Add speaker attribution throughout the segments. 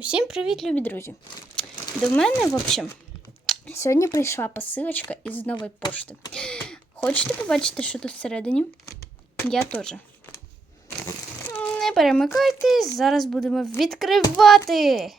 Speaker 1: Усім привіт, любі друзі! До мене, в общем, сьогодні прийшла посилочка із нової пошти. Хочете побачити, що тут всередині? Я теж. Не перемикайтесь, зараз будемо відкривати.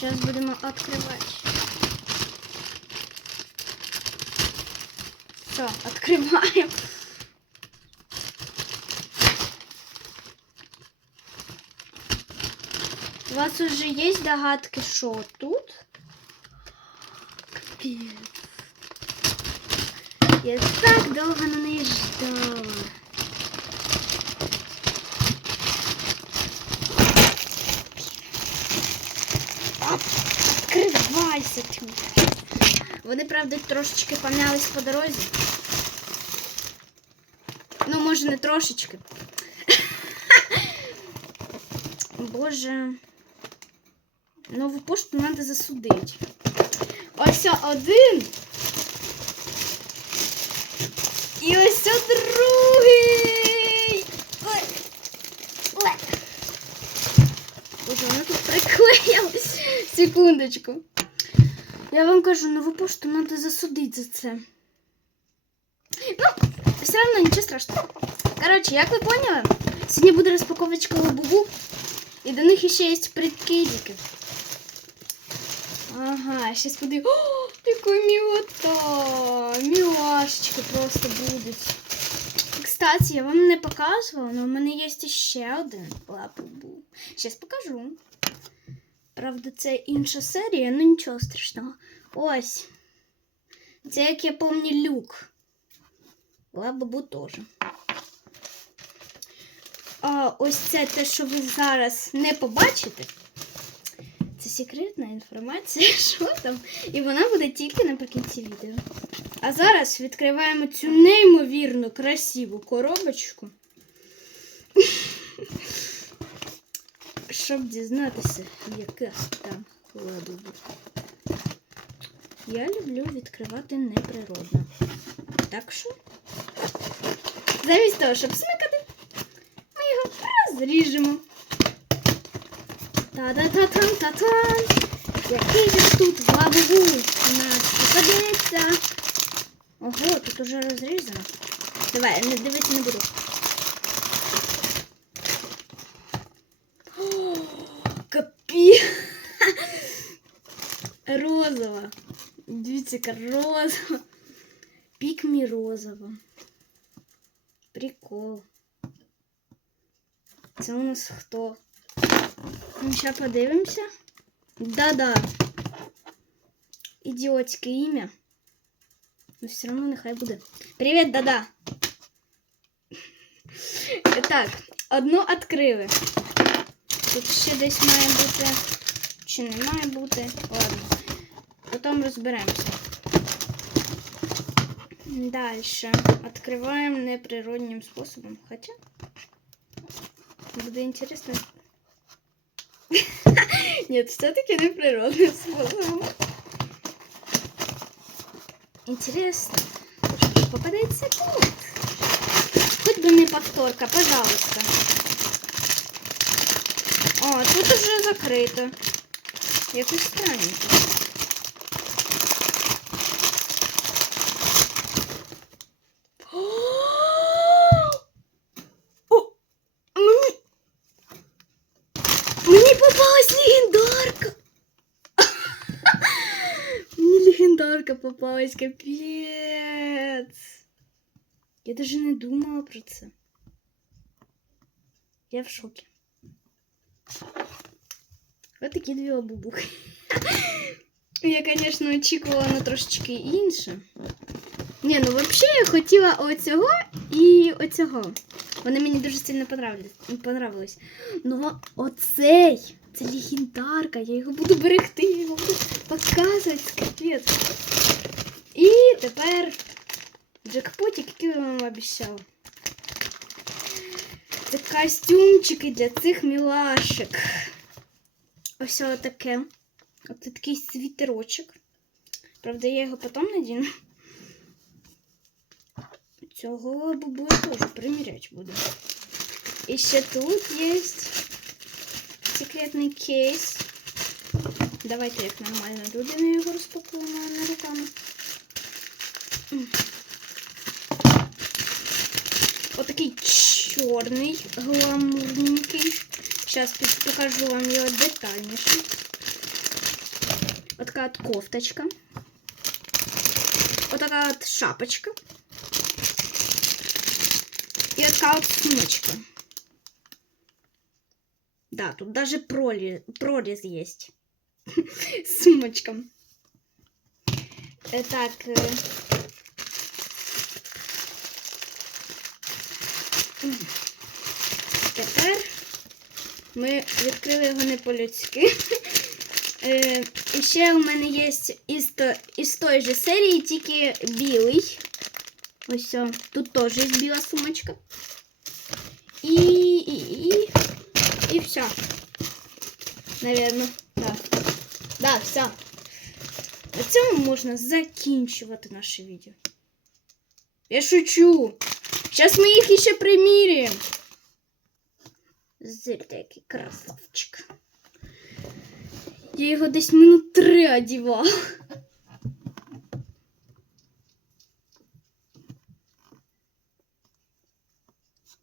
Speaker 1: Зараз будемо відкривати. Все, відкриваємо. У вас уже есть догадки, що тут? Капець. Я так довго на неї ждала. А, Відкривайся ти. Вони, правда, трошечки помялись по дорозі. Ну, може, не трошечки. Боже. Нову пошту треба засудити. Ось один. І ось другий. Боже, воно тут приклеїлось. Секундочку. Я вам кажу, нову пошту треба засудити за це. Ну, все одно нічого страшного. Коротше, як ви поняли, сьогодні буде розпаковочка лабубу. І до них ще є прикидики. Ага, сейчас подивлю. О, такой милота. Милашечки просто будуть. Кстати, я вам не показувала, але у мене є ще один лапубу. Зараз покажу. Правда, це інша серія, ну нічого страшного. Ось. Це, як я пам'ятаю, люк. Лабубу теж. А ось це те, що ви зараз не побачите. Це секретна інформація, що там. І вона буде тільки наприкінці відео. А зараз відкриваємо цю неймовірно красиву коробочку. Щоб дізнатися, яка там ладуба. Я люблю відкривати неприродно. Так що, замість того, щоб смикати, ми його розріжемо. Та-да-та-там-та-там! Який же тут лабубу у нас попадеться? Ого, тут уже розрізано. Давай, не дивитися не буду. О, Капі! Розова. Дивіться, яка розова. Пікмі розова. Прикол. Це у нас хто? Ну, сейчас подивимося. Да-да. Ідіотське ім'я. Ну, все одно нехай буде. Привіт, да-да. Так, одну відкрили. Тут ще десь має бути. Чи не має бути. Ладно. Потім розберемося. Дальше. Открываем неприродним способом. Хотя. Буде интересно. Нет, все-таки неприродным способом. Интересно, что попадается тут? Хоть бы не повторка, пожалуйста. О, тут уже закрыто. Якось странненько. Попалась, капець. Я даже не думала про це. Я в шокі. Ось такі дві обубухи. Я, конечно, очікувала на трошечки інше. Ні, ну взагалі я хотіла оцього і оцього. Вони мені дуже сильно понравились. Ну, оцей, це легендарка, я його буду берегти, я його буду показувати, капець. І тепер джекпотик, який я вам обіцяла. Це костюмчики для цих мілашек. Ось таке. Ось такий світерочок. Правда, я його потім надіну. Цього бабуя теж приміряти буду. І ще тут є секретний кейс. Давайте як нормально людина його розпакуємо а не руками. Отакий чорний, гламурненький. Зараз покажу вам його детальніше. Отака от кофточка. Отака от шапочка. И така от сумочка. Да, тут даже прорез, прорез есть. Сумочка. Э, Так. э. Тепер ми відкрили його не по-людськи. І ще у мене є із, із тої же серії, тільки білий. Ось тут теж є біла сумочка. І, і, і все. Наверно, да. Да, все. На цьому можна закінчувати наше відео. Я шучу. Зараз ми їх іще приміряємо. Зирте, який красавчик. Я його десь минут три одівала.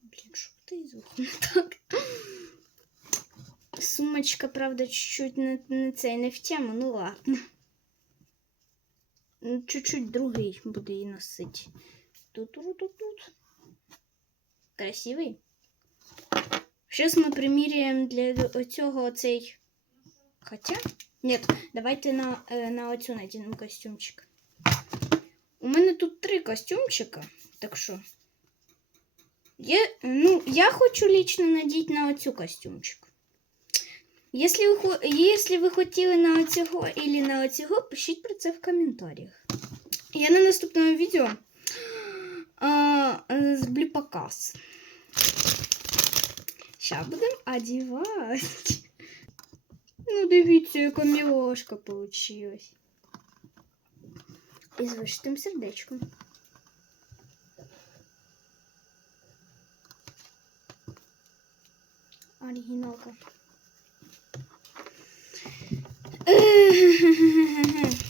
Speaker 1: Блін, що ти звук не так? Сумочка, правда, чуть-чуть не, не цей не в тему, ну ладно. Ну, Чуть-чуть другий буде її носити. Тут-тут-тут. Красивий. Зараз ми приміряємо для оцього оцей. Хотя? Нет, давайте на, е, на оцю надінемо костюмчик. У мене тут три костюмчика, так що. Є, ну, я хочу лично надіти на оцю костюмчик. Якщо ви, якщо ви хотіли на оцього или на оцього, пишіть про це в коментарях. Я на наступному відео а, зроблю показ. Зараз будемо одягати. Ну, дивіться, яка мілошка получилась. І з вишитим сердечком. Оригіналка.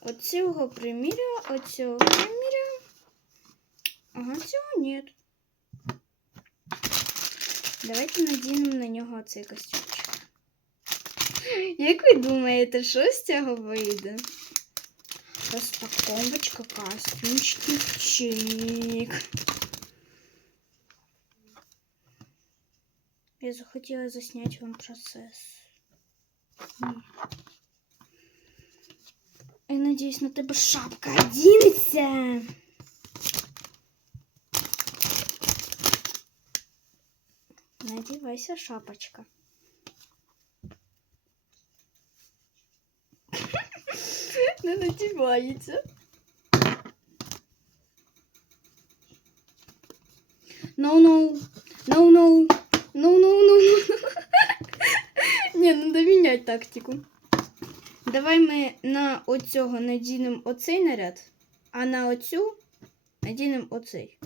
Speaker 1: Оцього приміряю, оцього приміряю. Ага, цього нет. Давайте надінемо на нього цей костюмчик. Як ви думаєте, що з цього вийде? Розпаковочка костюмчиків чик. Я захотіла засняти вам процес. Ні. Я надіюсь, на тебе шапка одінеться. Надівайся, шапочка. Не надівається. No, no. No, no. No, no, no, no. Ні, надо міняти тактику. Давай ми на оцього надінемо оцей наряд, а на оцю надінемо оцей.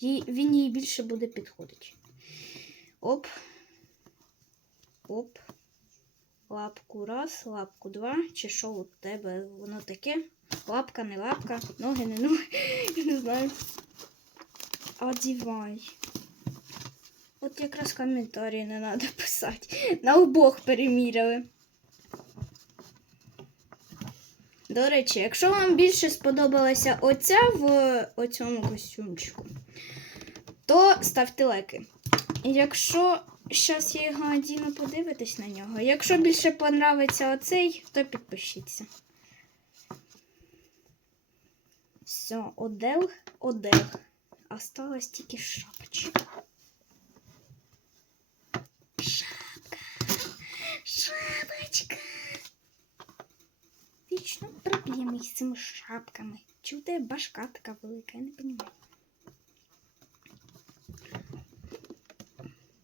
Speaker 1: Їй, він їй більше буде підходити. Оп. Оп. Лапку раз, лапку два. Чи що у тебе воно таке? Лапка, не лапка, ноги, не ноги. Я не знаю. Одівай. От якраз коментарі не треба писати. На обох переміряли. До речі, якщо вам більше сподобалася оця в оцьому костюмчику, то ставте лайки. Якщо зараз я його одіну, подивитесь на нього. Якщо більше понравиться оцей, то підпишіться. Все, одел, одел. Осталась тільки шапочка. Шапочка. Вічно проблеми з цими шапками. Чи у тебе башка така велика, я не розумію.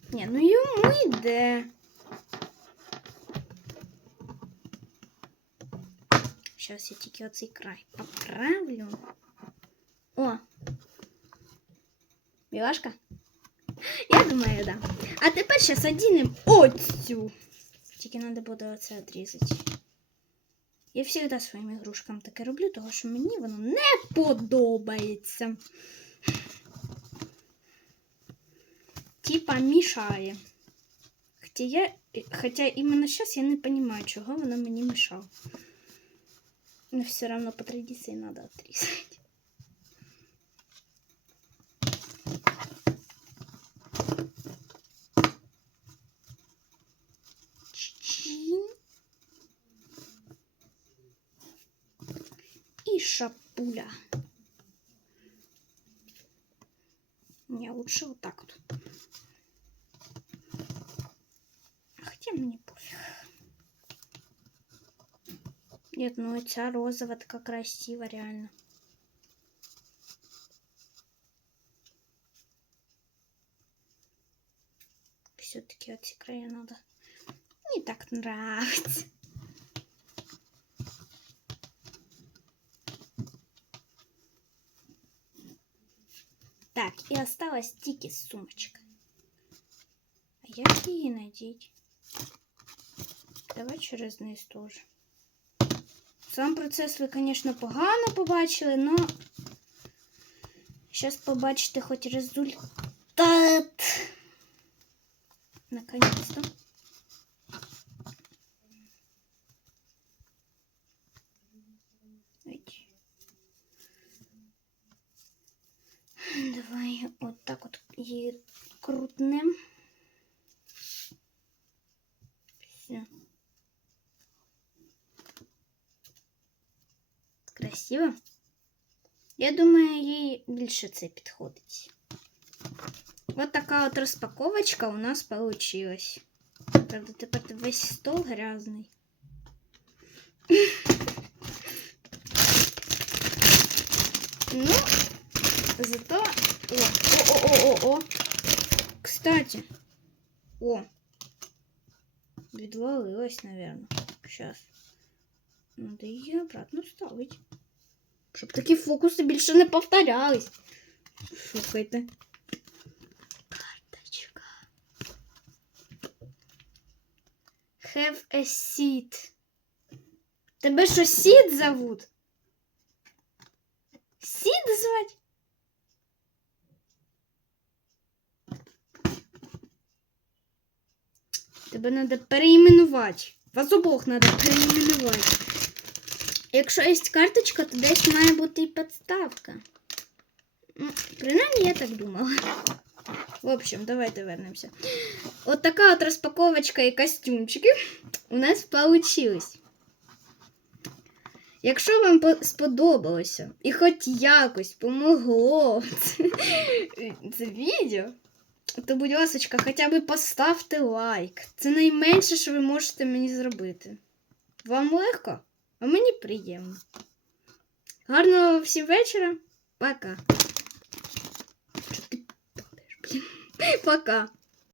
Speaker 1: Ні, ну йому йде. Зараз я тільки оцей край поправлю. О! Мілашка? Я Я думаю, да. А тепер зараз одінемо оцю. Тільки треба буде оце відрізати. Я завжди своїм ігрушкам таке роблю, тому що мені воно не подобається. Типа мішає. Хоча, я, хоча іменно зараз я не розумію, чого вона мені мішала. Но все равно по традиции надо отрезать. И шапуля. Не, лучше вот так вот. Хотя мне пофиг. Нет, ну ця розова така красива, реально. Все-таки эти края надо. Не так нравится. И осталась тики сумочка. А як її надеть? Давай через низ теж. Сам процес ви, звісно, погано побачили, но зараз побачите хоч результат. Наконец-то. вот її крутнем. Все. Красиво. Я думаю, їй більше це підходить. От така от розпаковочка у нас получилась. Правда, тепер весь стол грязний. Ну, зато... О, о-о-о-о-о. Кстати. О. Відвалилась, наверное. Сейчас. Надо її обратно ставити. Щоб такі фокуси більше не повторялись. Слухайте. Карточка. Have a seat. Тебе що сід зовут? Сід звать? Тебе треба переіменувати. Вас обох треба переіменувати. Якщо є карточка, то десь має бути і підставка. Ну, принаймні, я так думала. В общем, давайте вернемося. От така от розпаковочка і костюмчики у нас получилось. Якщо вам сподобалося і хоч якось помогло це, це відео, то, будь ласка, хоча б поставте лайк. Це найменше, що ви можете мені зробити. Вам легко, а мені приємно. Гарного всім вечора. Пока. Що ти блін? Пока.